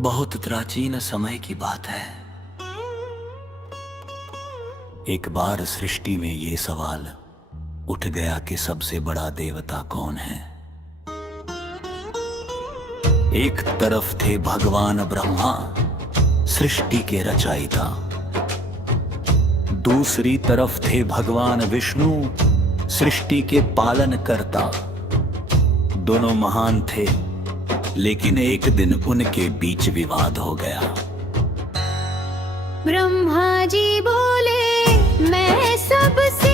बहुत प्राचीन समय की बात है। एक बार सृष्टि में ये सवाल उठ गया कि सबसे बड़ा देवता कौन है। एक तरफ थे भगवान ब्रह्मा, सृष्टि के रचयिता। दूसरी तरफ थे भगवान विष्णु, सृष्टि के पालन करता। दोनों महान थे, लेकिन एक दिन उनके बीच विवाद हो गया। ब्रह्मा जी बोले, मैं सबसे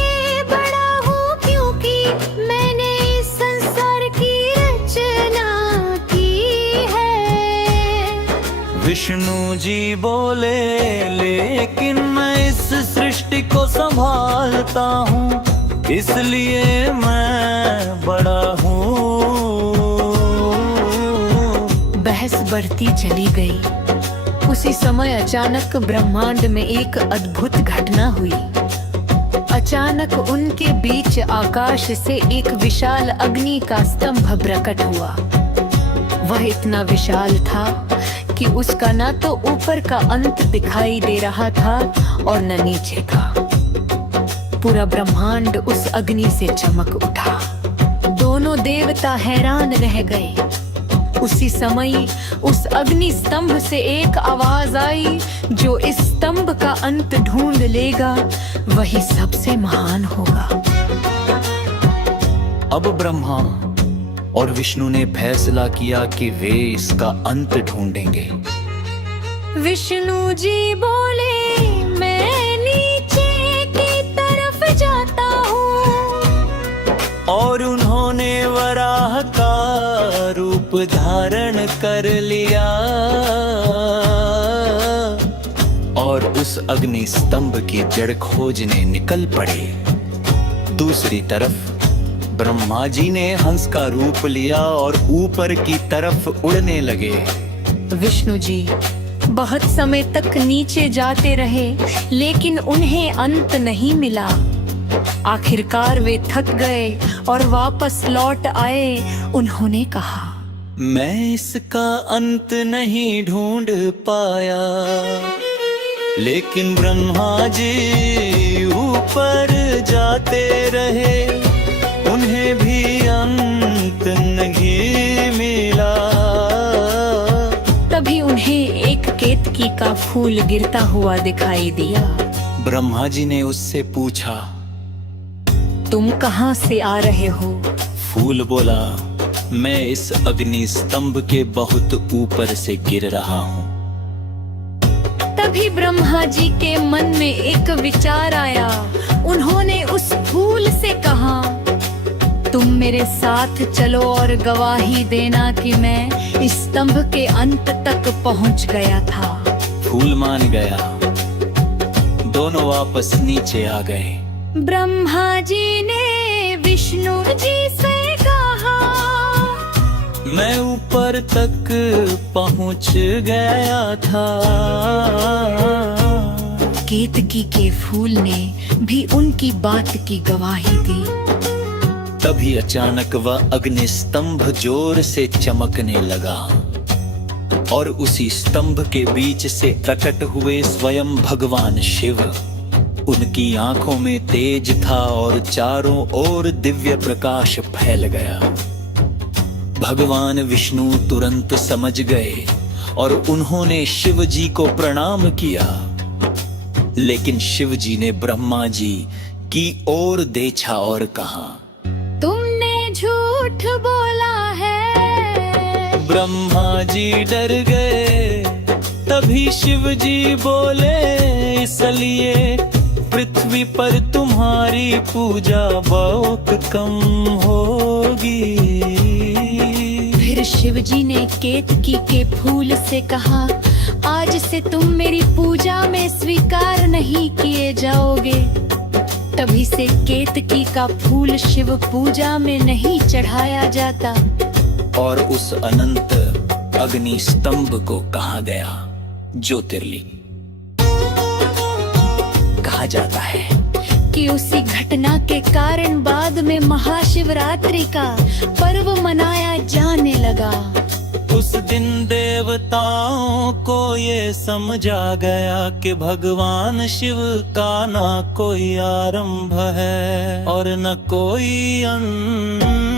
बड़ा हूँ, क्योंकि मैंने इस संसार की रचना की है। विष्णु जी बोले, लेकिन मैं इस सृष्टि को संभालता हूँ, इसलिए मैं बड़ा हूँ। बहस बढ़ती चली गई। उसी समय अचानक ब्रह्मांड में एक अद्भुत घटना हुई। अचानक उनके बीच आकाश से एक विशाल अग्नि का स्तंभ प्रकट हुआ। वह इतना विशाल था कि उसका न तो ऊपर का अंत दिखाई दे रहा था और न नीचे का। पूरा ब्रह्मांड उस अग्नि से चमक उठा। दोनों देवता हैरान रह गए। उसी समय उस अग्नि स्तंभ से एक आवाज आई, जो इस स्तंभ का अंत ढूंढ लेगा वही सबसे महान होगा। अब ब्रह्मा और विष्णु ने फैसला किया कि वे इसका अंत ढूंढेंगे। विष्णु जी बोले, मैं नीचे की तरफ जाता हूँ। और उन्होंने वराह का रूप धारण कर लिया और उस अग्नि स्तंभ की जड़ खोजने निकल पड़े। दूसरी तरफ ब्रह्मा जी ने हंस का रूप लिया और ऊपर की तरफ उड़ने लगे। विष्णु जी बहुत समय तक नीचे जाते रहे, लेकिन उन्हें अंत नहीं मिला। आखिरकार वे थक गए और वापस लौट आए। उन्होंने कहा, मैं इसका अंत नहीं ढूंढ पाया, लेकिन ब्रह्मा जी ऊपर जाते रहे, उन्हें भी अंत नहीं मिला। तभी उन्हें एक केतकी का फूल गिरता हुआ दिखाई दिया। ब्रह्मा जी ने उससे पूछा, तुम कहाँ से आ रहे हो? फूल बोला, मैं इस अग्नि स्तंभ के बहुत ऊपर से गिर रहा हूँ। तभी ब्रह्मा जी के मन में एक विचार आया। उन्होंने उस फूल से कहा, तुम मेरे साथ चलो और गवाही देना कि मैं इस स्तंभ के अंत तक पहुंच गया था। फूल मान गया। दोनों वापस नीचे आ गए। ब्रह्मा जी ने विष्णु जी से कहा, मैं ऊपर तक पहुंच गया था। केतकी के फूल ने भी उनकी बात की गवाही दी। तभी अचानक वह अग्नि स्तंभ जोर से चमकने लगा और उसी स्तंभ के बीच से प्रकट हुए स्वयं भगवान शिव। उनकी आंखों में तेज था और चारों ओर दिव्य प्रकाश फैल गया। भगवान विष्णु तुरंत समझ गए और उन्होंने शिव जी को प्रणाम किया। लेकिन शिव जी ने ब्रह्मा जी की ओर देखा और कहा, तुमने झूठ बोला है। ब्रह्मा जी डर गए। तभी शिव जी बोले, इसलिए पृथ्वी पर तुम्हारी पूजा बहुत कम होगी। फिर शिव जी ने केतकी के फूल से कहा, आज से तुम मेरी पूजा में स्वीकार नहीं किए जाओगे। तभी से केतकी का फूल शिव पूजा में नहीं चढ़ाया जाता। और उस अनंत अग्नि स्तंभ को कहा गया ज्योतिर्लिंग। कहा जाता है कि उसी घटना के कारण बाद में महाशिवरात्रि का पर्व मनाया जाने लगा। उस दिन देवताओं को ये समझा गया कि भगवान शिव का ना कोई आरंभ है और न कोई अंत।